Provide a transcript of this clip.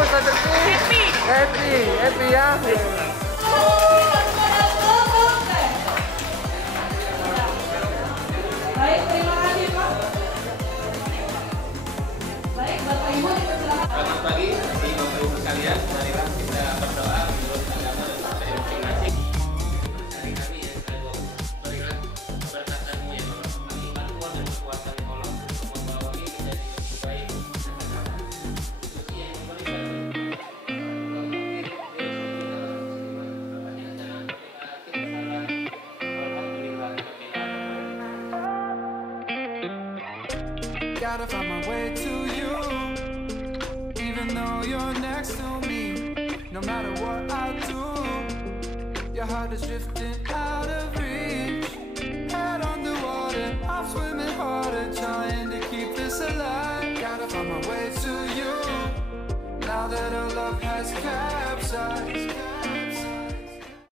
bagus Happy. Happy ya. Baik, terima kasih Pak. Baik, Bapak Ibu dipersilakan. Selamat pagi, Bapak Ibu sekalian. Marilah kita berdoa menurut agama dan percaya masing-masing. Dari kami yang kedua, berilah keberkatan-Mu ya Allah, bantuan dan kekuatan Allah untuk membawa ini menjadi lebih baik. Yang Gotta find my way to you, even though you're next to me. No matter what I do, your heart is drifting out of reach. Head on the water, I'm swimming harder, trying to keep this alive. Gotta find my way to you, now that our love has capsized.